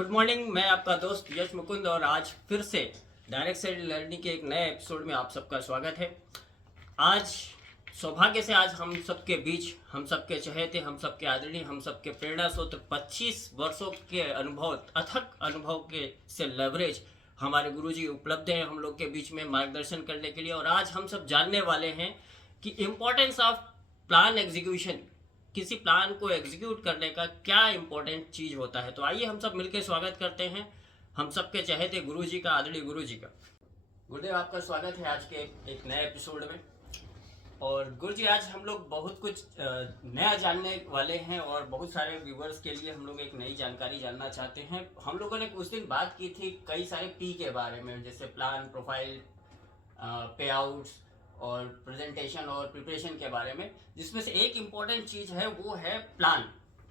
Good morning. मैं आपका दोस्त यश मुकुंद और आज फिर से डायरेक्ट सेल लर्निंग के एक नए एपिसोड में आप सबका स्वागत है। आज सौभाग्य से आज हम सबके बीच, हम सबके चहेते, हम सबके आदरणीय, हम सबके प्रेरणा स्रोत 25 वर्षों के अनुभव, अथक अनुभव के से लेवरेज हमारे गुरुजी उपलब्ध हैं हम लोग के बीच में मार्गदर्शन करने के लिए। और आज हम सब जानने वाले हैं कि इम्पोर्टेंस ऑफ प्लान एग्जीक्यूशन, किसी प्लान को एग्जीक्यूट करने का क्या इंपॉर्टेंट चीज होता है। तो आइए हम सब मिलकर स्वागत करते हैं हम सबके चहेते गुरुजी का, आदरणीय गुरुजी का। गुरुदेव, आपका स्वागत है आज के एक नए एपिसोड में। और गुरुजी, आज हम लोग बहुत कुछ नया जानने वाले हैं और बहुत सारे व्यूवर्स के लिए हम लोग एक नई जानकारी जानना चाहते हैं। हम लोगों ने कुछ दिन बात की थी कई सारे पी के बारे में, जैसे प्लान, प्रोफाइल, पे आउट्स और प्रेजेंटेशन और प्रिपरेशन के बारे में, जिसमें से एक इम्पॉर्टेंट चीज़ है वो है प्लान।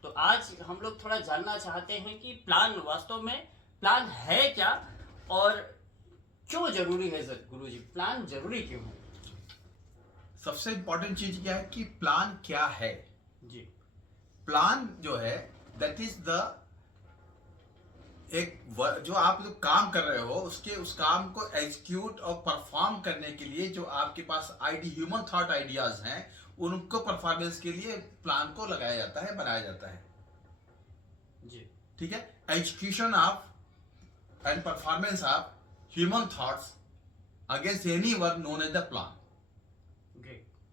तो आज हम लोग थोड़ा जानना चाहते हैं कि प्लान वास्तव में प्लान है क्या और क्यों जरूरी है। सर गुरुजी, प्लान जरूरी क्यों है? सबसे इंपॉर्टेंट चीज क्या है कि प्लान क्या है जी। प्लान जो है दैट इज द जो आप जो काम कर रहे हो उस काम को एग्जीक्यूट और परफॉर्म करने के लिए जो आपके पास ह्यूमन थॉट आइडियाज हैं, उनको परफॉर्मेंस के लिए प्लान को लगाया जाता है, बनाया जाता है। जी, ठीक है। Execution of and performance of human thoughts against any work known as the plan.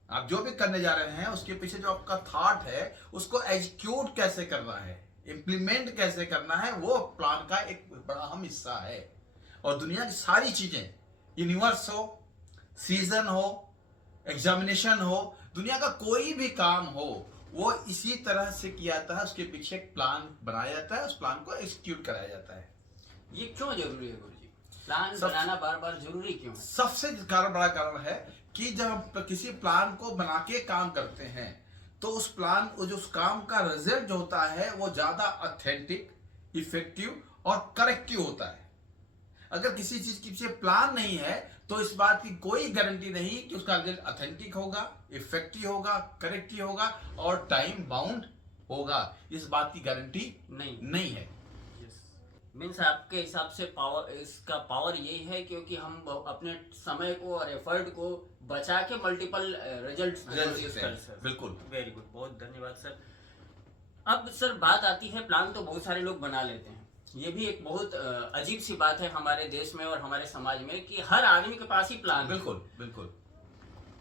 आप जो भी करने जा रहे हैं उसके पीछे जो आपका थॉट है उसको एग्जीक्यूट कैसे करना है, इंप्लीमेंट कैसे करना है, वो प्लान का एक बड़ा अहम हिस्सा है। और दुनिया की सारी चीजें, यूनिवर्स हो, सीजन हो, एग्जामिनेशन हो, दुनिया का कोई भी काम हो, वो इसी तरह से किया जाता है। उसके पीछे एक प्लान बनाया जाता है, उस प्लान को एग्जीक्यूट कराया जाता है। ये क्यों जरूरी है गुरुजी? प्लान बनाना बार बार जरूरी क्यों है? सबसे बड़ा कारण है कि जब हम किसी प्लान को बना के काम करते हैं तो उस काम का रिजल्ट जो होता है वो ज्यादा ऑथेंटिक, इफेक्टिव और करेक्टिव होता है। अगर किसी चीज के पीछे प्लान नहीं है तो इस बात की कोई गारंटी नहीं कि उसका रिजल्ट ऑथेंटिक होगा, इफेक्टिव होगा, करेक्टिव होगा और टाइम बाउंड होगा। इस बात की गारंटी नहीं है। मीन्स आपके हिसाब से इसका पावर यही है क्योंकि हम अपने समय को और एफर्ट को बचा के मल्टीपल रिजल्ट्स कर सकते। बिल्कुल, वेरी गुड, बहुत धन्यवाद सर। अब सर बात आती है, प्लान तो बहुत सारे लोग बना लेते हैं। ये भी एक बहुत अजीब सी बात है हमारे देश में और हमारे समाज में कि हर आदमी के पास ही प्लान। बिल्कुल।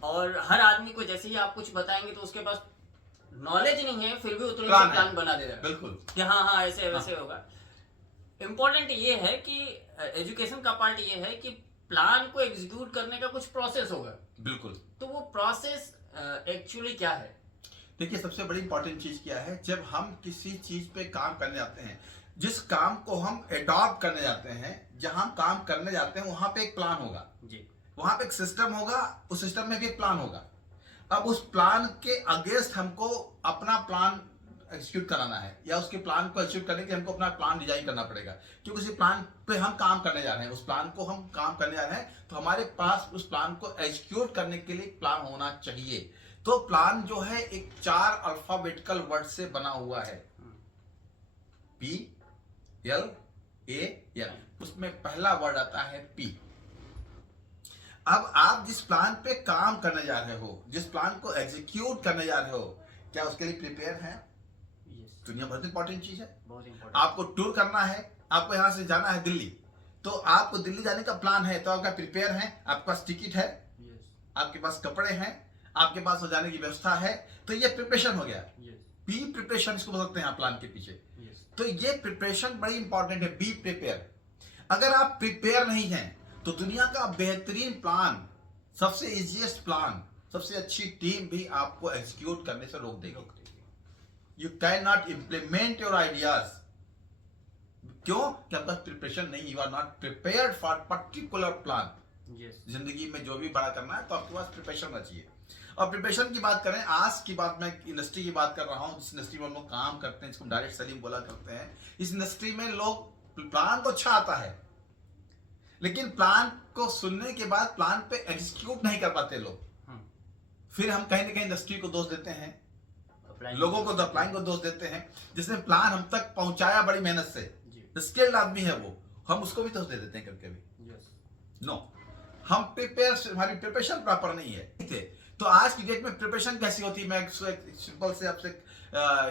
और हर आदमी को जैसे ही आप कुछ बताएंगे तो उसके पास नॉलेज नहीं है, फिर भी उतना प्लान बना दे रहा है। बिल्कुल कि हाँ ऐसे वैसे होगा। इम्पोर्टेंट ये है कि एजुकेशन का पार्ट ये है कि प्लान को एग्जीक्यूट करने का कुछ प्रोसेस होगा। बिल्कुल। तो वो प्रोसेस एक्चुअली क्या है? देखिए, सबसे बड़ी इंपॉर्टेंट चीज क्या है, जब हम किसी चीज पे काम करने जाते हैं, जिस काम को हम एडॉप्ट करने जाते हैं, जहां हम काम करने जाते हैं वहां पे एक प्लान होगा जी। वहां पे एक सिस्टम होगा, उस सिस्टम में भी एक प्लान होगा। अब उस प्लान के अगेंस्ट हमको अपना प्लान एग्जीक्यूट कराना है या उसके प्लान को एग्जीक्यूट करने के लिए हमको अपना प्लान डिजाइन करना पड़ेगा, क्योंकि उसी प्लान पे हम काम करने जा रहे हैं, उस प्लान को हम काम करने जा रहे हैं, तो हमारे पास उस प्लान को एग्जीक्यूट करने के लिए प्लान होना चाहिए। तो प्लान जो है एक 4 अल्फाबेटिकल वर्ड से बना हुआ है, PLAN। उसमें पहला वर्ड आता है P। अब आप जिस प्लान पे काम करने जा रहे हो, जिस प्लान को एग्जीक्यूट करने जा रहे हो, क्या उसके लिए प्रिपेयर है? दुनिया बहुत इंपॉर्टेंट चीज है। बहुत इंपॉर्टेंट। आपको टूर करना है, आपको यहां से जाना है दिल्ली, तो आपको दिल्ली जाने का प्लान है, तो आपका प्रिपेयर है, आपके पास टिकट है, आपके पास कपड़े हैं, आपके पास हो जाने की व्यवस्था है, तो ये प्रिपरेशन हो गया। बी प्रिपरेशन इसको बोल सकते हैं आप प्लान के पीछे। तो ये प्रिपरेशन बड़ी इंपॉर्टेंट है, बी प्रिपेयर। अगर आप प्रिपेयर नहीं हैं तो दुनिया का बेहतरीन प्लान, सबसे इजीएस्ट प्लान, सबसे अच्छी टीम भी आपको एग्जीक्यूट करने से रोक देगी। You cannot implement your ideas. क्यों? कि आपका प्रिपरेशन नहीं, you are not prepared for particular plan. जिंदगी में जो भी बड़ा करना है तो आपके पास प्रिपरेशन होना चाहिए। और प्रिपरेशन की बात करें, आज की बात, मैं इंडस्ट्री की बात कर रहा हूँ, जिस इंडस्ट्री में हम लोग काम करते हैं, जिसको डायरेक्ट सेलिंग बोला करते हैं, इस इंडस्ट्री में लोग प्लान तो अच्छा आता है, लेकिन प्लान को सुनने के बाद प्लान पे एग्जीक्यूट नहीं कर पाते लोग। फिर हम कहीं ना कहीं इंडस्ट्री को दोष देते हैं, लोगों को, द प्लान को दोष देते हैं, जिसने प्लान हम तक पहुंचाया बड़ी मेहनत से, स्किल्ड आदमी है वो, हम उसको भी तो दे देते हैं कभी कभी। नो, हम प्रिपेयर, हमारी प्रिपरेशन प्रॉपर नहीं है थे। तो आज की डेट में प्रिपरेशन कैसी होती है, मैं एक सिंपल से आपसे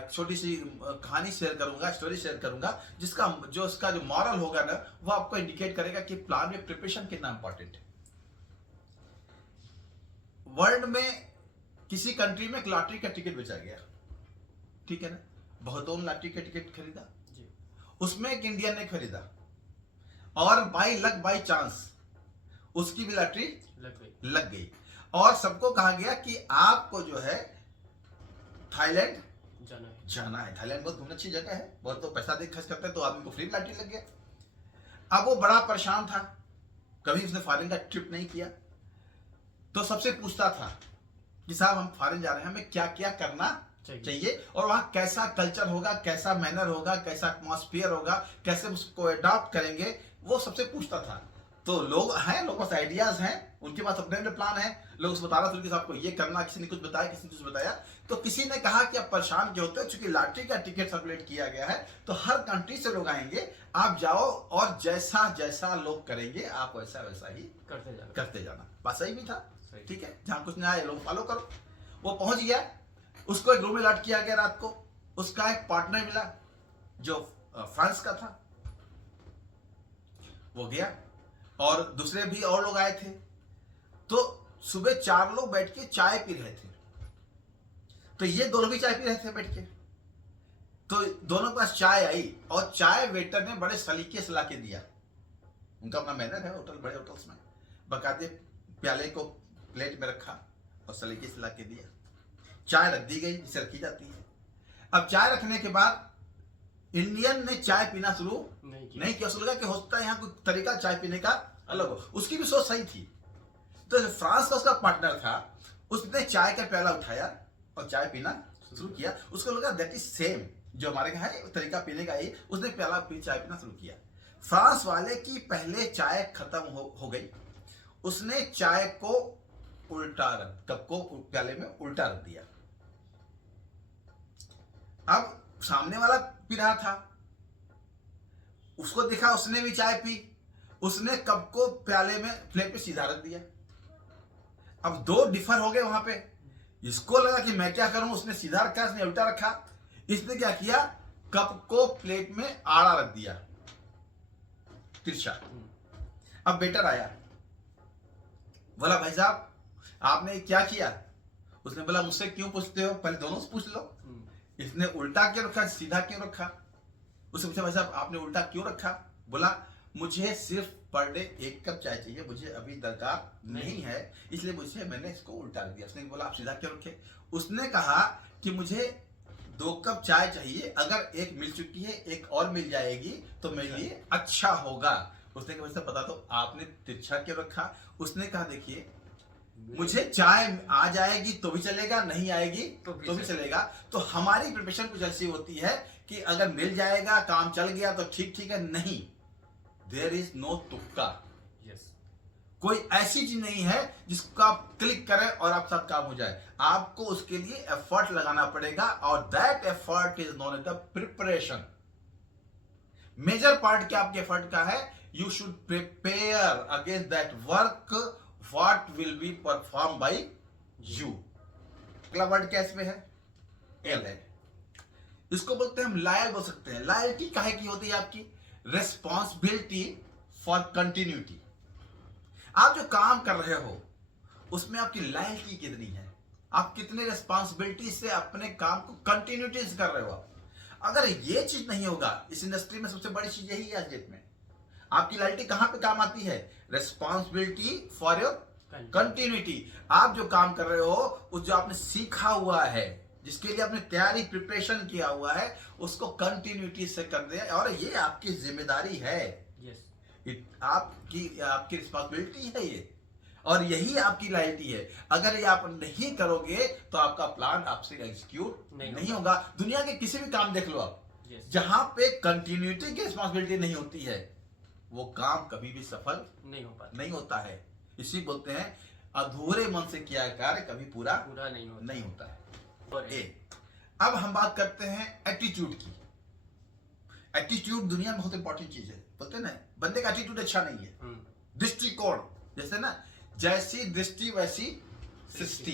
छोटी सी कहानी शेयर करूंगा, स्टोरी शेयर करूंगा, जिसका जो मॉरल होगा ना, वो आपको इंडिकेट करेगा कि प्लान में प्रिपरेशन कितना इंपॉर्टेंट है। वर्ल्ड में किसी कंट्री में एक लॉटरी का टिकट बेचा गया, ठीक है ना, बहुतों ने लॉटरी का टिकट खरीदा, उसमें एक इंडियन ने खरीदा और बाई लक बाई चांस उसकी भी लॉटरी लग गई और सबको कहा गया कि आपको जो है थाईलैंड जाना है। थाईलैंड बहुत घूमने अच्छी जगह है, बहुत तो पैसा देख खर्च करते हैं, तो आदमी को फ्री लॉटरी लग गया। अब वो बड़ा परेशान था, कभी उसने फॉरेन का ट्रिप नहीं किया, तो सबसे पूछता था कि साहब हम फॉरेन जा रहे हैं, हमें क्या क्या करना चाहिए और वहां कैसा कल्चर होगा, कैसा मैनर होगा, कैसा एटमॉस्फेयर होगा, कैसे उसको अडॉप्ट करेंगे, वो सबसे पूछता था। तो लोग हैं, लोगों के पास आइडियाज हैं, उनके पास अपने अपने प्लान है, लोग उसको बता रहे थे कि आपको ये करना, किसी ने कुछ बताया, किसी ने कुछ बताया। तो किसी ने कहा कि आप परेशान क्यों होते हो, चूंकि लॉटरी का टिकट सर्कुलेट किया गया है तो हर कंट्री से लोग आएंगे, आप जाओ और जैसा जैसा लोग करेंगे आप वैसा वैसा ही करते जाना। बात सही भी था, ठीक है, जहां कुछ नहीं आए लोग फॉलो करो। वो पहुंच गया, उसको एक रूम में लॉट किया गया रात को, उसका एक पार्टनर मिला जो फ्रांस का था, वो गया और दूसरे भी और लोग आए थे। तो सुबह 4 लोग बैठ के चाय पी रहे थे, तो ये दोनों भी चाय पी रहे थे बैठ के, तो दोनों के पास चाय आई और चाय वेटर ने बड़े सलीके से लाके दिया, उनका अपना मैनर है होटल, बड़े होटल्स में बकायदे प्याले को प्लेट में रखा और सलीके से लाके दिया, चाय रख दी गई जिसे रखी जाती है। अब चाय रखने के बाद इंडियन ने चाय पीना शुरू नहीं किया, उसको लगा कि होता है यहाँ कोई तरीका चाय पीने का अलग हो, उसकी भी सोच सही थी। तो फ्रांस का उसका पार्टनर था, उसने चाय का प्याला उठाया और चाय पीना शुरू किया, उसको लगा दैट इज सेम जो हमारे यहाँ है तरीका पीने का ही, उसने प्याला चाय पीना शुरू किया। फ्रांस वाले की पहले चाय खत्म हो गई, उसने चाय को उल्टा कप को प्याले में उल्टा रख दिया। अब सामने वाला पी रहा था, उसको दिखा, उसने भी चाय पी, उसने कप को प्याले में प्लेट पे सीधा रख दिया। अब दो डिफर हो गए वहां पे, इसको लगा कि मैं क्या करूं, उसने सीधा रखा, उसने उल्टा रखा, इसने क्या किया, कप को प्लेट में आड़ा रख दिया, तिरछा। अब वेटर आया, बोला भाई साहब आपने क्या किया, उसने बोला मुझसे क्यों पूछते हो, पहले दोनों से पूछ लो, इसने उल्टा क्यों रखा, सीधा क्यों रखा। उसने पूछा भाई साहब आपने उल्टा क्यों रखा, बोला मुझे सिर्फ पर डे 1 कप चाय चाहिए, मुझे अभी दरकार नहीं है, इसलिए मुझे मैंने इसको उल्टा रख दिया। उसने बोला आप सीधा क्यों रखे, उसने कहा कि मुझे 2 कप चाय चाहिए, अगर एक मिल चुकी है एक और मिल जाएगी तो मेरे लिए अच्छा होगा। उसने कहा पता तो आपने तिरछा क्यों रखा, उसने कहा देखिए मुझे चाय आ जाएगी तो भी चलेगा, नहीं आएगी तो भी चलेगा। तो हमारी प्रिपरेशन कुछ ऐसी होती है कि अगर मिल जाएगा काम चल गया तो ठीक है, नहीं, देयर इज नो तुक्का। कोई ऐसी चीज नहीं है जिसको आप क्लिक करें और आप साथ काम हो जाए, आपको उसके लिए एफर्ट लगाना पड़ेगा और that effort is known as the preparation. Major part क्या आपके एफर्ट का है, you should prepare against that work what will be performed by you। अगला वर्ड क्या इसमें है, एल है, इसको बोलते हैं हम लायल बोल सकते हैं। लायल्टी काहे की होती है, आपकी रेस्पॉन्सिबिलिटी फॉर कंटिन्यूटी। आप जो काम कर रहे हो उसमें आपकी लायल्टी कितनी है, आप कितने रेस्पॉन्सिबिलिटी से अपने काम को कंटिन्यूटी से कर रहे हो। अगर ये चीज नहीं होगा, इस इंडस्ट्री में सबसे बड़ी चीज यही है आज डेट में, आपकी लॉयल्टी कहां पे काम आती है, रेस्पॉन्सिबिलिटी फॉर योर कंटिन्यूटी। आप जो काम कर रहे हो उस जो आपने सीखा हुआ है, जिसके लिए आपने तैयारी प्रिपरेशन किया हुआ है, उसको कंटिन्यूटी से कर दे, और ये आपकी जिम्मेदारी है। आपकी रिस्पॉन्सिबिलिटी है ये, और यही आपकी लॉयल्टी है। अगर ये आप नहीं करोगे तो आपका प्लान आपसे एग्जीक्यूट नहीं होगा। दुनिया के किसी भी काम देख लो आप, जहां पे कंटिन्यूटी की रिस्पॉन्सिबिलिटी नहीं होती है वो काम कभी भी सफल नहीं होता है। इसी बोलते हैं अधूरे मन से किया कार्य कभी पूरा नहीं होता है। और अब हम बात करते हैं एटीट्यूड की। एटीट्यूड दुनिया में बहुत इंपॉर्टेंट चीज है। बोलते हैं ना, बंदे का एटीट्यूड अच्छा नहीं है, दृष्टिकोण, जैसे ना जैसी दृष्टि वैसी सृष्टि,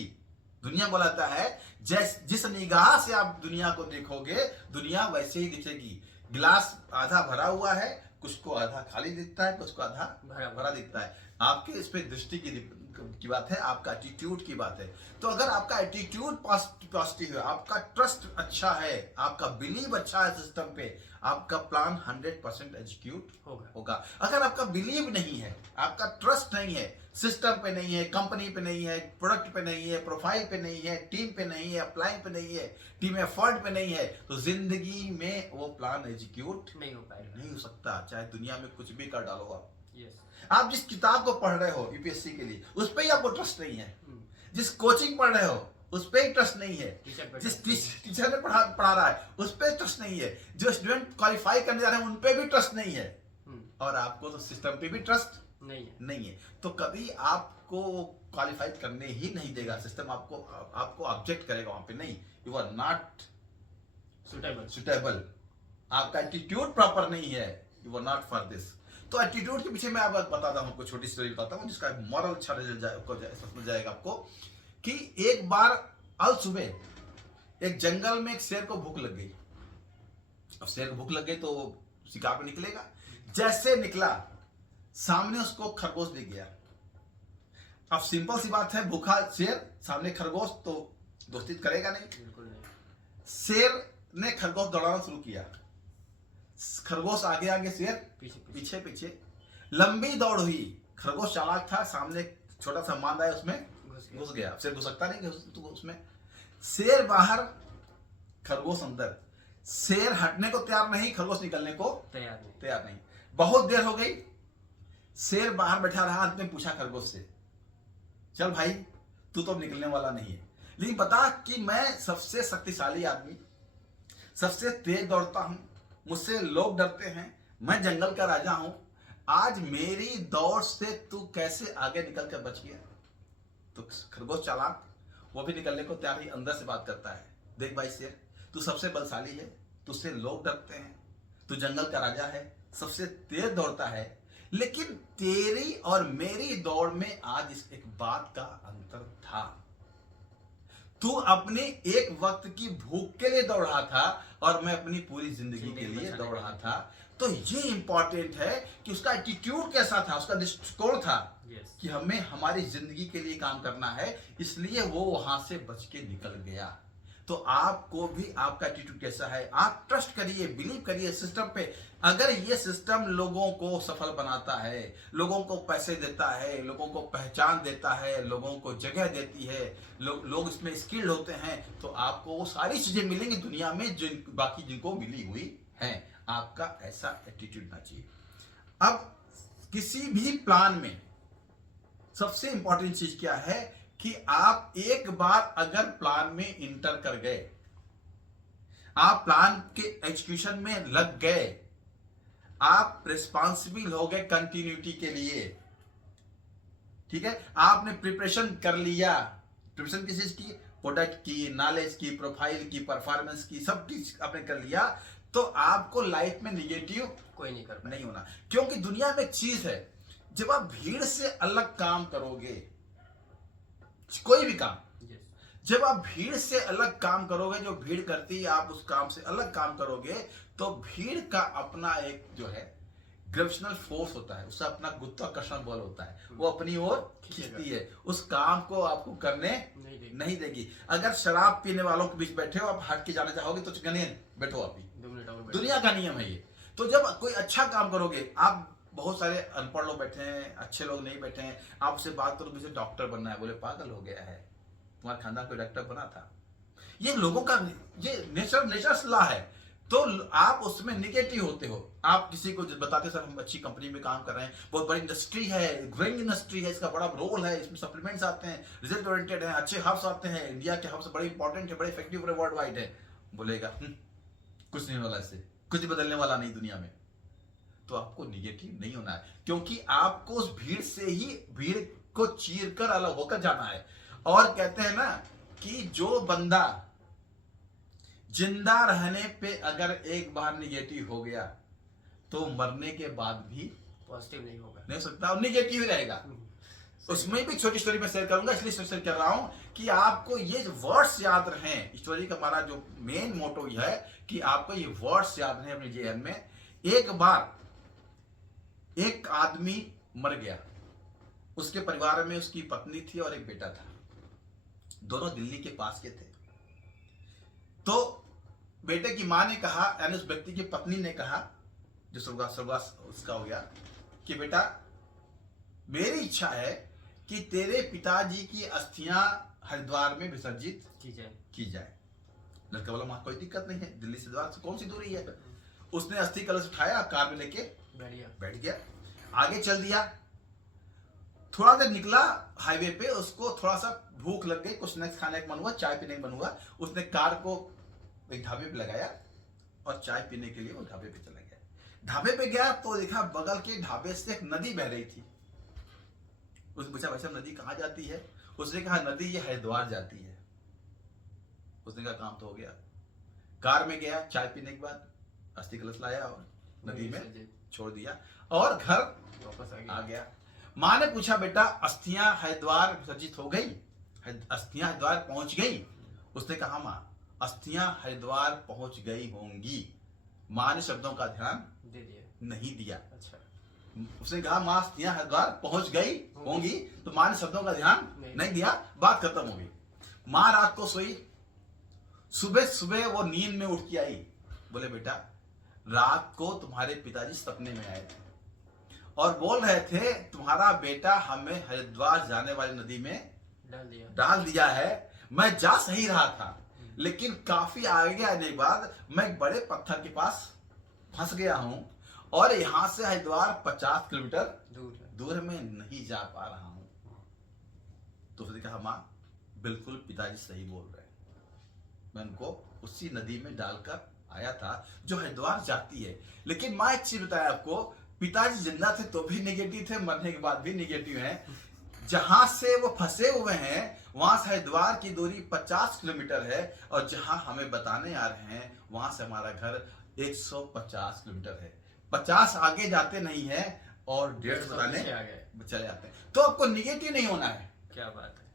दुनिया बोलाता है जिस निगाह से आप दुनिया को देखोगे दुनिया वैसे ही दिखेगी। गिलास आधा भरा हुआ है, कुछ को आधा खाली दिखता है, कुछ को आधा भरा दिखता है। आपके इस पे दृष्टि की बात है, आपका एटीट्यूड की बात है। तो अगर आपका एटीट्यूड पॉजिटिव है, आपका ट्रस्ट अच्छा है, आपका बिलीव अच्छा है सिस्टम पे, आपका प्लान 100% एग्जीक्यूट होगा। अगर आपका बिलीव नहीं है, आपका ट्रस्ट नहीं है, सिस्टम पे नहीं है, कंपनी पे नहीं है, प्रोडक्ट पे नहीं है, प्रोफाइल पे नहीं है, टीम पे नहीं है, अप्लाइंग पे नहीं है, टीम एफर्ट पे नहीं है, तो जिंदगी में वो प्लान एग्जीक्यूट नहीं हो सकता। चाहे दुनिया में कुछ भी कर डालो आप। आप जिस किताब को पढ़ रहे हो यूपीएससी के लिए, उस पर ही आपको ट्रस्ट नहीं है। जिस कोचिंग पढ़ रहे हो उस पर ही ट्रस्ट नहीं है। जिस टीचर ने पढ़ा रहा है उस पर ट्रस्ट नहीं है। जो स्टूडेंट क्वालिफाई करने जा रहे हैं उन पे भी ट्रस्ट नहीं है, और आपको तो सिस्टम पे भी ट्रस्ट नहीं है। तो कभी आपको क्वालिफाई करने ही नहीं देगा सिस्टम। आपको ऑब्जेक्ट करेगा वहां पे, नहीं, यू आर नॉट सुटेबल, आपका एटीट्यूड प्रॉपर नहीं है, you are not for this. तो एटीट्यूड के पीछे मैं आप बताता हूं, आपको छोटी स्टोरी बताता हूं जिसका मॉरल अच्छा समझ जाएगा आपको। कि एक बार अल सुबह एक जंगल में एक शेर को भूख लग गई। अब शेर को भूख लग गई तो शिकार पे निकलेगा। जैसे निकला सामने उसको खरगोश दिख गया। अब सिंपल सी बात है, भूखा शेर सामने खरगोश तो दोस्ती करेगा नहीं। बिल्कुल नहीं। शेर ने खरगोश दौड़ाना शुरू किया। खरगोश आगे आगे, शेर पीछे पीछे। लंबी दौड़ हुई। खरगोश चालाक था, सामने छोटा सा मांदा है उसमें घुस गया। शेर घुस सकता नहीं उसमें। शेर बाहर, खरगोश अंदर। शेर हटने को तैयार नहीं, खरगोश निकलने को तैयार नहीं। बहुत देर हो गई, शेर बाहर बैठा रहा। अंत में पूछा खरगोश से, चल भाई तू तो निकलने वाला नहीं है, लेकिन बता कि मैं सबसे शक्तिशाली आदमी, सबसे तेज दौड़ता हूं, मुझसे लोग डरते हैं, मैं जंगल का राजा हूं, आज मेरी दौड़ से तू कैसे आगे निकल कर बच गया? तो खरगोश चालाक, वो भी निकलने को तैयार ही अंदर से बात करता है, देख भाई शेर, तू सबसे बलशाली है, तुझसे लोग डरते हैं, तू जंगल का राजा है, सबसे तेज दौड़ता है, लेकिन तेरी और मेरी दौड़ में आज इस एक बात का अंतर था। तू अपने एक वक्त की भूख के लिए दौड़ रहा था और मैं अपनी पूरी जिंदगी के लिए दौड़ रहा था। तो ये इंपॉर्टेंट है कि उसका एटीट्यूड कैसा था, उसका दृष्टिकोण था कि हमें हमारी जिंदगी के लिए काम करना है, इसलिए वो वहां से बच के निकल गया। तो आपको भी आपका एटीट्यूड कैसा है, आप ट्रस्ट करिए, बिलीव करिए सिस्टम पे। अगर ये सिस्टम लोगों को सफल बनाता है, लोगों को पैसे देता है, लोगों को पहचान देता है, लोगों को जगह देती है, लोग इसमें स्किल्ड होते हैं, तो आपको वो सारी चीजें मिलेंगी दुनिया में बाकी जिनको मिली हुई हैं। आपका ऐसा एटीट्यूड ना चाहिए। अब किसी भी प्लान में सबसे इंपॉर्टेंट चीज क्या है कि आप एक बार अगर प्लान में इंटर कर गए, आप प्लान के एग्जीक्यूशन में लग गए, आप रिस्पॉन्सिबल हो गए कंटिन्यूटी के लिए। ठीक है, आपने प्रिपरेशन कर लिया। प्रिपरेशन किस चीज की? प्रोडक्ट की, नॉलेज की, प्रोफाइल की, परफॉर्मेंस की, सब चीज आपने कर लिया। तो आपको लाइफ में निगेटिव कोई नहीं होना। क्योंकि दुनिया में एक चीज है, जब आप भीड़ से अलग काम करोगे, कोई भी काम, जब आप भीड़ से अलग काम करोगे, जो भीड़ करती है, आप उस काम से अलग काम करोगे, तो भीड़ का अपना एक जो है ग्रेविटेशनल फोर्स होता है, उसका अपना गुरुत्वाकर्षण बल होता है, वो अपनी ओर खींचती है, उस काम को आपको करने नहीं देगी। अगर शराब पीने वालों के बीच बैठे हो, आप हट के जाना चाहोगे तो गने बैठो, आप ही दुनिया का नियम है ये। तो जब कोई अच्छा काम करोगे, आप बहुत सारे अनपढ़ लोग बैठे हैं, अच्छे लोग नहीं बैठे हैं, आपसे बात करो, मुझे डॉक्टर बनना है, बोले पागल हो गया है, तुम्हारे खानदान कोई डॉक्टर बना था? ये लोगों का ये नेचर लॉ है। तो आप उसमें निगेटिव होते हो। आप किसी को बताते सर हम अच्छी कंपनी में काम कर रहे हैं, बहुत बड़ी इंडस्ट्री है, ग्रोइंग इंडस्ट्री है, इसका बड़ा रोल है, इसमें सप्लीमेंट्स आते हैं, रिजल्ट ओरिएंटेड है, अच्छे हब्स आते हैं, इंडिया के हब्स बड़े इंपॉर्टेंट है, बड़े इफेक्टिव है, वर्ल्ड वाइड है, बोलेगा कुछ नहीं वाला, इससे कुछ बदलने वाला नहीं दुनिया में। तो आपको निगेटिव नहीं होना है, क्योंकि आपको उस भीड़ से ही भीड़ को चीर कर अलग होकर जाना है। और कहते हैं ना कि जो बंदा जिंदा रहने पे अगर एक बार निगेटिव हो गया तो मरने के बाद भी पॉजिटिव नहीं होगा, नहीं हो सकता, और निगेटिव ही रहेगा। उसमें भी छोटी स्टोरी मैं शेयर करूंगा, इसलिए शेयर कर रहा हूं कि आपको ये वर्ड्स याद रहें। स्टोरी का हमारा जो मेन मोटो यह है कि आपको ये वर्ड्स याद रहें अपने जेहन में। एक बार एक आदमी मर गया, उसके परिवार में उसकी पत्नी थी और एक बेटा था, दोनों दिल्ली के पास के थे। तो बेटे की मां ने कहा, यानी उस व्यक्ति की पत्नी ने कहा, जो स्वर्गवास उसका हो गया, कि बेटा मेरी इच्छा है कि तेरे पिताजी की अस्थियां हरिद्वार में विसर्जित की जाए। लड़का बोला मां कोई दिक्कत नहीं है, दिल्ली से हरिद्वार से कौन सी दूरी है। उसने अस्थि कलश उठाया, कार में लेके बैठ गया, आगे चल दिया। थोड़ा देर निकला हाईवे पे, उसको थोड़ा सा भूख लग गई, कुछ स्नैक्स खाने का मन हुआ, चाय पीने का मन हुआ। उसने कार को एक ढाबे पे लगाया और चाय पीने के लिए वो ढाबे पे चला गया। ढाबे पे गया तो देखा बगल के ढाबे से एक नदी बह रही थी। उसने पूछा भाई साहब नदी कहाँ जाती है? उसने कहा नदी ये हरिद्वार जाती है। उसने कहा काम तो हो गया। कार में गया, चाय पीने के बाद अस्थि कलश लाया और नदी में छोड़ दिया और घर वापस आ गया। माँ ने पूछा बेटा अस्थियां हरिद्वार विसर्जित हो गई, अस्थियां हरिद्वार पहुंच गई? उसने कहा माँ अस्थियां हरिद्वार पहुंच गई होंगी। माँ ने शब्दों का ध्यान नहीं दिया। अच्छा। उसने कहा माँ अस्थियां हरिद्वार पहुंच गई होंगी, तो माँ ने शब्दों का ध्यान नहीं दिया, बात खत्म हो गई। माँ रात को सोई, सुबह सुबह वो नींद में उठ के आई, बोले बेटा रात को तुम्हारे पिताजी सपने में आए थे और बोल रहे थे तुम्हारा बेटा हमें हरिद्वार जाने वाली नदी में डाल दिया है। मैं जा सही रहा था, लेकिन काफी आगे आने के बाद मैं एक बड़े पत्थर के पास फंस गया हूं और यहां से हरिद्वार 50 किलोमीटर दूर में नहीं जा पा रहा हूं। तो उसने कहा मां बिल्कुल पिताजी सही बोल रहे हैं, मैं उनको उसी नदी में डालकर आया था जो हरिद्वार जाती है। लेकिन मां एक चीज बताया आपको, पिताजी जिंदा थे तो भी निगेटिव थे, मरने के बाद भी निगेटिव हैं। जहां से वो फंसे हुए हैं वहां से हरिद्वार की दूरी 50 किलोमीटर है और जहां हमें बताने आ रहे हैं वहां से हमारा घर 150 किलोमीटर है। 50 आगे जाते नहीं है और 150 बताने चले जाते हैं। तो आपको निगेटिव नहीं होना है। क्या बात है।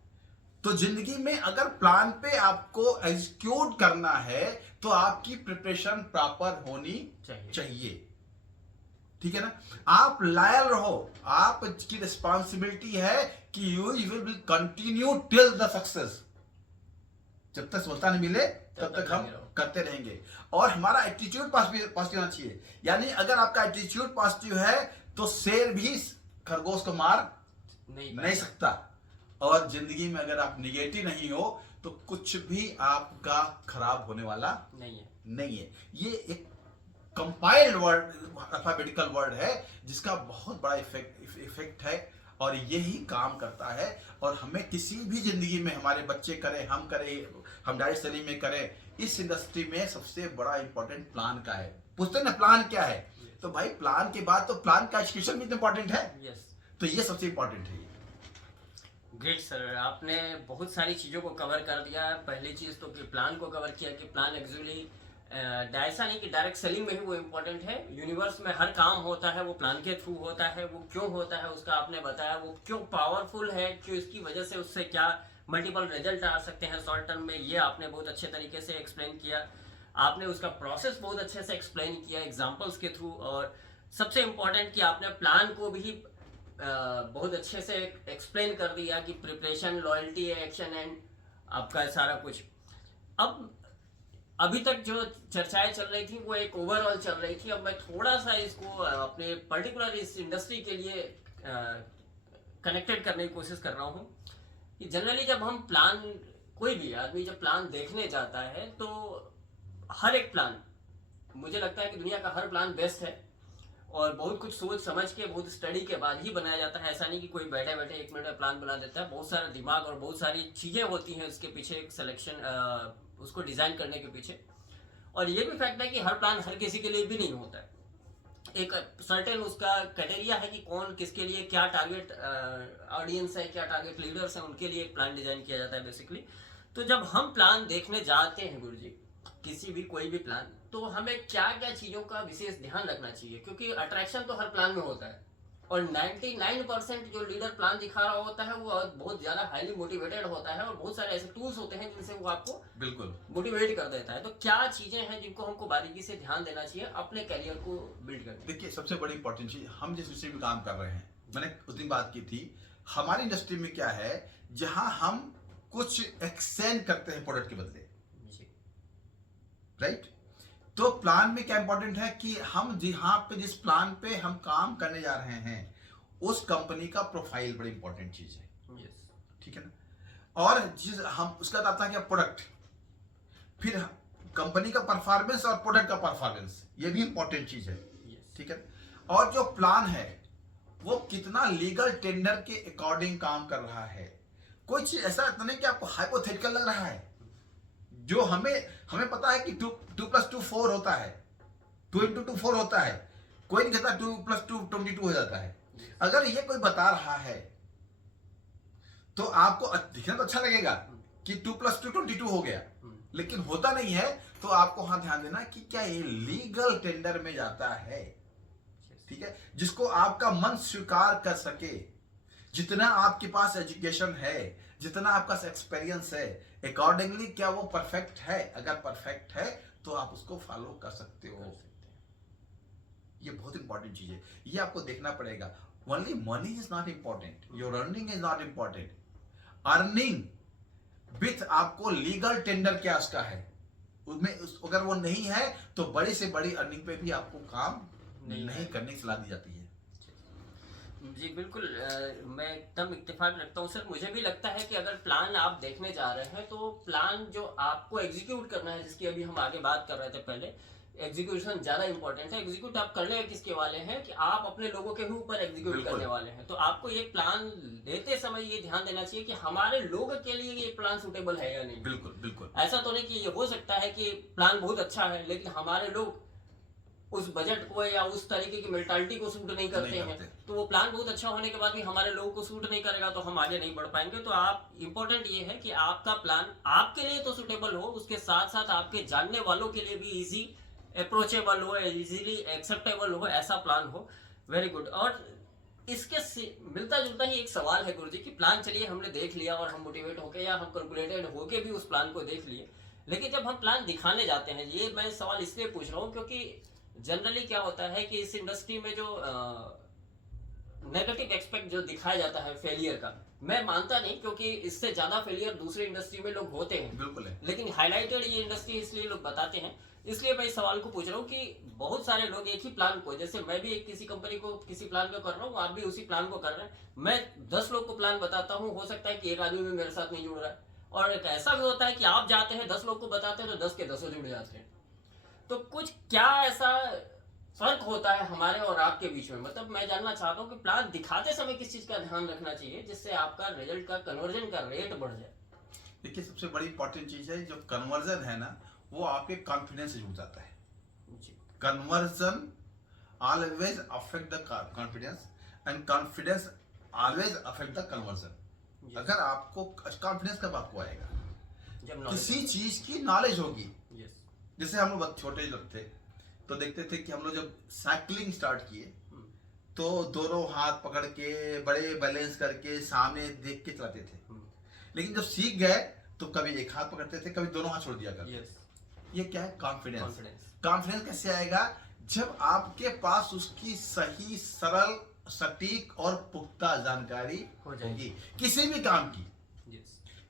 तो जिंदगी में अगर प्लान पे आपको एग्जीक्यूट करना है तो आपकी प्रिपरेशन प्रॉपर होनी चाहिए। ठीक है ना? आप लॉयल रहो, आपकी रिस्पॉन्सिबिलिटी है कि you will continue till the success. जब तक सफलता नहीं मिले तब तक हम करते रहेंगे और हमारा एटीट्यूड पॉजिटिव होना चाहिए। यानी अगर आपका एटीट्यूड पॉजिटिव है तो शेर भी खरगोश को मार नहीं सकता। और जिंदगी में अगर आप निगेटिव नहीं हो तो कुछ भी आपका खराब होने वाला नहीं है। ये एक कंपाइल्ड वर्ड, अल्फाबेटिकल वर्ड है जिसका बहुत बड़ा इफेक्ट है और यही काम करता है। और हमें किसी भी जिंदगी में हमारे बच्चे करें, हम करें, हम डायरेक्ट सेलिंग में करें, इस इंडस्ट्री में सबसे बड़ा इंपॉर्टेंट प्लान का है। पूछते ना प्लान क्या है, तो भाई प्लान के बाद तो प्लान का एग्जीक्यूशन भी इंपॉर्टेंट है। तो ये सबसे इंपॉर्टेंट है। ग्रेट सर, आपने बहुत सारी चीज़ों को कवर कर दिया। पहली चीज़ तो कि प्लान को कवर किया कि प्लान एक्चुअली ऐसा नहीं कि डायरेक्ट सेलिंग में ही वो इम्पोर्टेंट है। यूनिवर्स में हर काम होता है वो प्लान के थ्रू होता है। वो क्यों होता है उसका आपने बताया, वो क्यों पावरफुल है, क्यों इसकी वजह से उससे क्या मल्टीपल रिजल्ट आ सकते हैं शॉर्ट टर्म में, ये आपने बहुत अच्छे तरीके से एक्सप्लेन किया। आपने उसका प्रोसेस बहुत अच्छे से एक्सप्लेन किया एग्जाम्पल्स के थ्रू। और सबसे इम्पोर्टेंट कि आपने प्लान को भी बहुत अच्छे से एक्सप्लेन कर दिया कि प्रिपरेशन, लॉयल्टी, एक्शन एंड आपका सारा कुछ। अब अभी तक जो चर्चाएं चल रही थी वो एक ओवरऑल चल रही थी। अब मैं थोड़ा सा इसको अपने पर्टिकुलर इस इंडस्ट्री के लिए कनेक्टेड करने की कोशिश कर रहा हूँ कि जनरली जब हम प्लान, कोई भी आदमी जब प्लान देखने जाता है तो हर एक प्लान, मुझे लगता है कि दुनिया का हर प्लान बेस्ट है और बहुत कुछ सोच समझ के, बहुत स्टडी के बाद ही बनाया जाता है। ऐसा नहीं कि कोई बैठे बैठे 1 मिनट में प्लान बना देता है। बहुत सारा दिमाग और बहुत सारी चीज़ें होती हैं उसके पीछे, एक सिलेक्शन, उसको डिज़ाइन करने के पीछे। और ये भी फैक्ट है कि हर प्लान हर किसी के लिए भी नहीं होता है। एक सर्टेन उसका क्राइटेरिया है कि कौन किसके लिए, क्या टारगेट ऑडियंस है, क्या टारगेट लीडर्स हैं, उनके लिए एक प्लान डिज़ाइन किया जाता है बेसिकली। तो जब हम प्लान देखने जाते हैं गुरुजी, किसी भी कोई भी प्लान, तो हमें क्या क्या चीज़ों का विशेष ध्यान रखना चाहिए, क्योंकि अट्रैक्शन तो हर प्लान में होता है और 99% जो लीडर प्लान दिखा रहा होता है वो बहुत ज़्यादा हाईली मोटिवेटेड होता है और बहुत सारे ऐसे टूल्स होते हैं जिनसे वो आपको बिल्कुल मोटिवेट कर देता है। तो क्या चीज़ें हैं जिनको हमको बारीकी से ध्यान देना चाहिए अपने करियर को बिल्ड करने? देखिए, सबसे बड़ी इंपॉर्टेंट चीज, हम जिस इंडस्ट्री में काम कर रहे हैं, मैंने उस दिन बात की थी, हमारी इंडस्ट्री में क्या है, जहां हम कुछ एक्सचेंज करते हैं प्रोडक्ट के बदले, जी, राइट। तो प्लान में क्या इंपॉर्टेंट है कि हम जहां पे जिस प्लान पे हम काम करने जा रहे हैं उस कंपनी का प्रोफाइल बड़ी इंपॉर्टेंट चीज है, यस, ठीक है ना। और जिस हम उसका आता है क्या, प्रोडक्ट, फिर कंपनी का परफॉर्मेंस और प्रोडक्ट का परफॉर्मेंस, ये भी इंपॉर्टेंट चीज है, यस, ठीक है। और जो प्लान है वो कितना लीगल टेंडर के अकॉर्डिंग काम कर रहा है। कोई चीज ऐसा तो नहीं कि आपको हाइपोथेटिकल लग रहा है, जो हमें पता है कि 2+2 4 होता है, 2 × 2 4 होता है, कोई नहीं कहता 2+2 22 हो जाता है। अगर ये कोई बता रहा है तो आपको दिखना तो अच्छा लगेगा कि 2+2 22 हो गया, लेकिन होता नहीं है। तो आपको हाँ ध्यान देना कि क्या ये लीगल टेंडर में जाता है, ठीक है, जिसको आपका मन स्वीकार कर सके। जितना आपके पास एजुकेशन है, जितना आपका एक्सपीरियंस है, अकॉर्डिंगली क्या वो परफेक्ट है। अगर परफेक्ट है तो आप उसको फॉलो कर सकते हो। ये बहुत इंपॉर्टेंट चीज है, ये आपको देखना पड़ेगा। Only money is not important, your earning is not important. Earning with आपको लीगल टेंडर क्या उसका है, उसमें अगर वो नहीं है तो बड़ी से बड़ी अर्निंग पे भी आपको काम नहीं करने की सलाह दी जाती है। जी बिल्कुल, मैं एकदम इत्तेफाक रखता हूँ सर। मुझे भी लगता है कि अगर प्लान आप देखने जा रहे हैं तो प्लान जो आपको एग्जीक्यूट करना है, जिसकी अभी हम आगे बात कर रहे थे पहले, एग्जीक्यूशन ज़्यादा इंपॉर्टेंट है। एग्जीक्यूट आप करने किसके वाले हैं कि आप अपने लोगों के ही ऊपर एग्जीक्यूट बिल्कुल। करने वाले हैं। तो आपको ये प्लान लेते समय ये ध्यान देना चाहिए कि हमारे लोगों के लिए ये प्लान सूटेबल है या नहीं। बिल्कुल बिल्कुल। ऐसा तो नहीं कि ये हो सकता है कि प्लान बहुत अच्छा है लेकिन हमारे लोग उस बजट को या उस तरीके की मेंटालिटी को सूट नहीं करते हैं, तो वो प्लान बहुत अच्छा होने के बाद भी हमारे लोगों को सूट नहीं करेगा तो हम आगे नहीं बढ़ पाएंगे। तो आप इंपॉर्टेंट ये है कि आपका प्लान आपके लिए तो सूटेबल हो, उसके साथ साथ आपके जानने वालों के लिए भी इजी अप्रोचेबल हो, इजीली एक्सेप्टेबल हो, ऐसा प्लान हो। Very good. और इसके मिलता जुलता ही एक सवाल है गुरुजी कि प्लान चलिए हमने देख लिया और हम मोटिवेट होके या हम कैलकुलेटेड होके भी उस प्लान को देख लिए, लेकिन जब हम प्लान दिखाने जाते हैं, ये मैं सवाल इसलिए पूछ रहा हूँ क्योंकि जनरली क्या होता है कि इस इंडस्ट्री में जो नेगेटिव एक्सपेक्ट जो दिखाया जाता है फेलियर का, मैं मानता नहीं, क्योंकि इससे ज्यादा फेलियर दूसरी इंडस्ट्री में लोग होते हैं। बिल्कुल है। लेकिन हाईलाइटेड ये इंडस्ट्री इसलिए लोग बताते हैं, इसलिए मैं इस सवाल को पूछ रहा हूँ कि बहुत सारे लोग एक ही प्लान को, जैसे मैं भी एक किसी कंपनी को किसी प्लान को कर रहा हूँ, आप भी उसी प्लान को कर रहे हैं, मैं 10 लोग को प्लान बताता हूँ, हो सकता है कि एक आदमी भी मेरे साथ नहीं जुड़ रहा है। और एक ऐसा भी होता है कि आप जाते हैं 10 लोग को बताते हैं तो 10 के 10 जुड़ जाते हैं। तो कुछ क्या ऐसा फर्क होता है हमारे और आपके बीच में? मतलब मैं जानना चाहता हूँ कि प्लान दिखाते समय किस चीज का ध्यान रखना चाहिए जिससे आपका रिजल्ट का कन्वर्जन का रेट बढ़ जाए? देखिए, सबसे बड़ी इंपॉर्टेंट चीज है, जो कन्वर्जन है ना, वो आपके कॉन्फिडेंस से जुड़ जाता है। Conversion always affect the confidence and confidence always affect the conversion. अगर आपको कॉन्फिडेंस कब आपको आएगा, जब किसी चीज की नॉलेज होगी। यस, जैसे हम लोग छोटे लोग थे तो देखते थे कि हम लोग जब साइकिलिंग स्टार्ट किए तो दोनों हाथ पकड़ के बड़े बैलेंस करके सामने देख के चलाते थे, लेकिन जब सीख गए तो कभी एक हाथ पकड़ते थे, कभी दोनों हाथ छोड़ दिया करते थे। ये क्या है? कॉन्फिडेंस। कॉन्फिडेंस कैसे आएगा? जब आपके पास उसकी सही, सरल, सटीक और पुख्ता जानकारी होगी किसी भी काम की।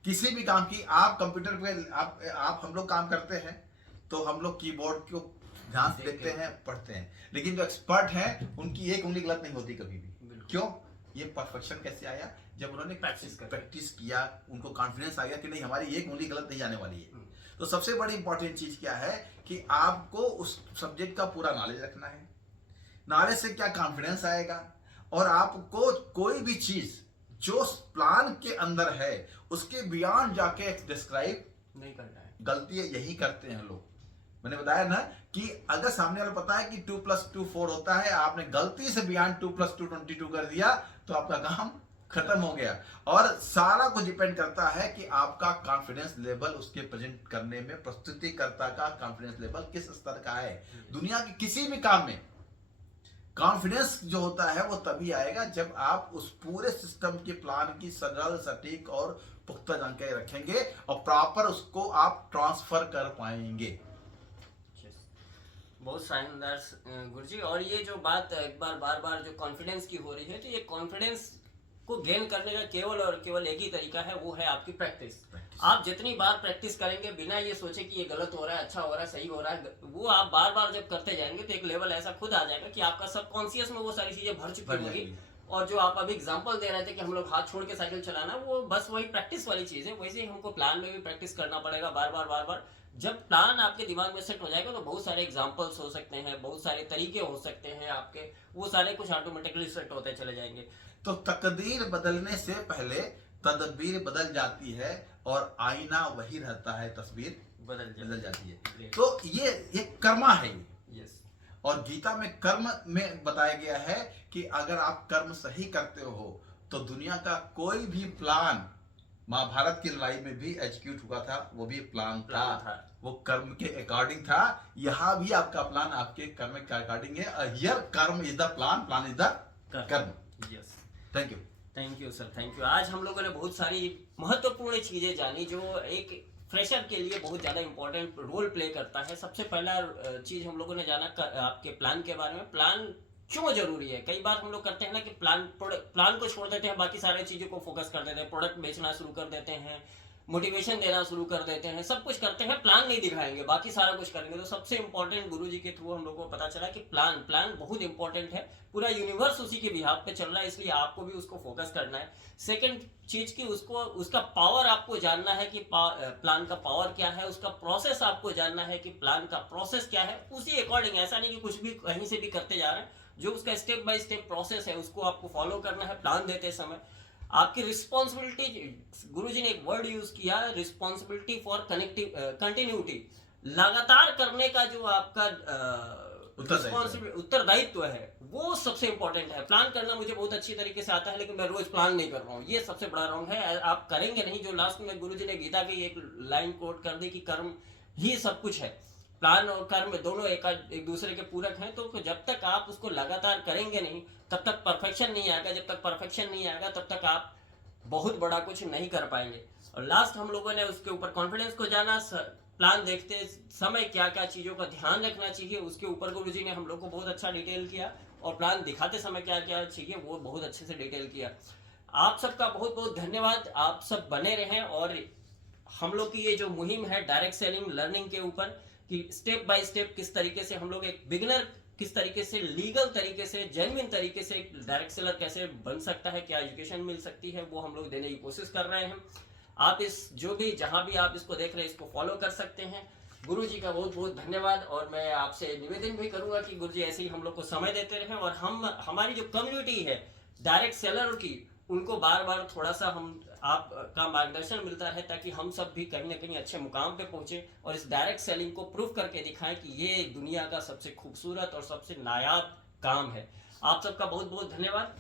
किसी भी काम की, आप कंप्यूटर पे आप हम लोग काम करते हैं तो हम लोग कीबोर्ड को ध्यान से देखते हैं, पढ़ते हैं, लेकिन जो एक्सपर्ट हैं उनकी एक उंगली गलत नहीं होती कभी भी। क्यों? ये परफेक्शन कैसे आया? जब उन्होंने प्रैक्टिस किया, उनको कॉन्फिडेंस आ गया कि नहीं, हमारी एक उंगली गलत नहीं जाने वाली है। तो सबसे बड़ी इंपॉर्टेंट चीज क्या है कि आपको उस सब्जेक्ट का पूरा नॉलेज रखना है। नॉलेज से क्या कॉन्फिडेंस आएगा, और आपको कोई भी चीज जो प्लान के अंदर है उसके बियॉन्ड जाके डिस्क्राइब नहीं करना है। गलती यही करते हैं लोग। मैंने बताया ना कि अगर सामने वाला पता है कि 2+2 4 होता है, आपने गलती से बियॉन्ड 2+2 22 कर दिया तो आपका काम खत्म हो गया। और सारा कुछ डिपेंड करता है कि आपका कॉन्फिडेंस लेवल, उसके प्रेजेंट करने में प्रस्तुतिकर्ता का कॉन्फिडेंस लेवल किस स्तर का है। दुनिया के किसी भी काम में कॉन्फिडेंस जो होता है वो तभी आएगा जब आप उस पूरे सिस्टम के प्लान की सरल, सटीक और पुख्ता जानकारी रखेंगे और प्रॉपर उसको आप ट्रांसफर कर पाएंगे। बहुत शानदार गुरुजी। और ये जो बात एक बार बार जो कॉन्फिडेंस की हो रही है, तो ये कॉन्फिडेंस को गेन करने का केवल और केवल एक ही तरीका है, वो है आपकी प्रैक्टिस। आप जितनी बार प्रैक्टिस करेंगे बिना ये सोचे कि ये गलत हो रहा है, अच्छा हो रहा है, सही हो रहा है, वो आप बार बार जब करते जाएंगे तो एक लेवल ऐसा खुद आ जाएगा कि आपका सबकॉन्शियस में वो सारी चीजें भर चुकी होगी। और जो आप अभी एग्जांपल दे रहे थे कि हम लोग हाथ छोड़ के साइकिल चलाना, वो बस वही प्रैक्टिस वाली चीज है। वैसे ही हमको प्लान में भी प्रैक्टिस करना पड़ेगा बार बार। जब प्लान आपके दिमाग में सेट हो जाएगा तो बहुत सारे एग्जांपल्स हो सकते हैं, बहुत सारे तरीके हो सकते हैं आपके, वो सारे कुछ ऑटोमेटिकली सेट होते चले जाएंगे। तो तकदीर बदलने से पहले तदबीर बदल जाती है और आईना वही रहता है, तस्वीर बदल जाती है। तो ये कर्मा है ये। यस। और गीता में कर्म में बताया गया है कि अगर आप कर्म सही करते हो तो दुनिया का कोई भी प्लान, महाभारत की लड़ाई में भी एग्जीक्यूट हुआ था, वो भी प्लान था, वो कर्म के अकॉर्डिंग था। यहाँ भी आपका प्लान आपके कर्म के अकॉर्डिंग है। Here karma is the plan, plan is the karma. Yes. Thank you sir, thank you. आज हम लोगों ने बहुत सारी महत्वपूर्ण चीजें जानी जो एक फ्रेशर के लिए बहुत ज्यादा इंपॉर्टेंट रोल प्ले करता है। सबसे पहला चीज हम लोगों ने जाना आपके प्लान के बारे में। प्लान क्यों जरूरी है? कई बार हम लोग करते हैं ना कि प्लान को छोड़ देते हैं, बाकी सारी चीजों को फोकस कर देते हैं, प्रोडक्ट बेचना शुरू कर देते हैं, मोटिवेशन देना शुरू कर देते हैं, सब कुछ करते हैं, प्लान नहीं दिखाएंगे, बाकी सारा कुछ करेंगे। तो सबसे इंपॉर्टेंट गुरुजी के थ्रू हम लोगों को पता चला कि प्लान बहुत इंपॉर्टेंट है। पूरा यूनिवर्स उसी के बिहाफ पे चल रहा है, इसलिए आपको भी उसको फोकस करना है। सेकंड चीज की उसका पावर आपको जानना है कि प्लान का पावर क्या है, उसका प्रोसेस आपको जानना है कि प्लान का प्रोसेस क्या है। उसी अकॉर्डिंग, ऐसा नहीं कि कुछ भी कहीं से भी करते जा रहे हैं, जो उसका स्टेप बाय स्टेप प्रोसेस है उसको आपको फॉलो करना है प्लान देते समय। आपकी रिस्पॉन्सिबिलिटी, गुरुजी ने एक वर्ड यूज किया, रिस्पॉन्सिबिलिटी फॉर कंटिन्यूटी। लगातार करने का जो आपका उत्तरदायित्व है वो सबसे इंपॉर्टेंट है। प्लान करना मुझे बहुत अच्छी तरीके से आता है, लेकिन मैं रोज प्लान नहीं कर रहा हूँ, ये सबसे बड़ा रॉन्ग है। आप करेंगे नहीं, जो लास्ट में गुरुजी ने गीता की एक लाइन कोट कर दी कि कर्म ही सब कुछ है। प्लान और कर्म दोनों एक दूसरे के पूरक हैं। तो जब तक आप उसको लगातार करेंगे नहीं, तब तक परफेक्शन नहीं आएगा। जब तक परफेक्शन नहीं आएगा, तब तक आप बहुत बड़ा कुछ नहीं कर पाएंगे। और लास्ट हम लोगों ने उसके ऊपर कॉन्फिडेंस को जाना। प्लान देखते समय क्या क्या चीजों का ध्यान रखना चाहिए, उसके ऊपर गुरुजी ने हम लोग को बहुत अच्छा डिटेल किया। और प्लान दिखाते समय क्या क्या चाहिए वो बहुत अच्छे से डिटेल किया। आप सबका बहुत बहुत धन्यवाद। आप सब बने रहें और हम लोग की ये जो मुहिम है डायरेक्ट सेलिंग लर्निंग के ऊपर, कि स्टेप बाय स्टेप किस तरीके से हम लोग एक बिगिनर किस तरीके से लीगल तरीके से, जेन्युइन तरीके से एक डायरेक्ट सेलर कैसे बन सकता है, क्या एजुकेशन मिल सकती है, वो हम लोग देने की कोशिश कर रहे हैं। आप इस जो भी जहां भी आप इसको देख रहे हैं इसको फॉलो कर सकते हैं। गुरुजी का बहुत बहुत धन्यवाद। और मैं आपसे निवेदन भी करूंगा कि गुरुजी ऐसे ही हम लोग को समय देते रहें और हमारी जो कम्युनिटी है डायरेक्ट सेलर की, उनको बार बार थोड़ा सा आपका मार्गदर्शन मिलता रहे, ताकि हम सब भी कहीं ना कहीं अच्छे मुकाम पे पहुंचे और इस डायरेक्ट सेलिंग को प्रूव करके दिखाएं कि ये दुनिया का सबसे खूबसूरत और सबसे नायाब काम है। आप सबका बहुत बहुत धन्यवाद।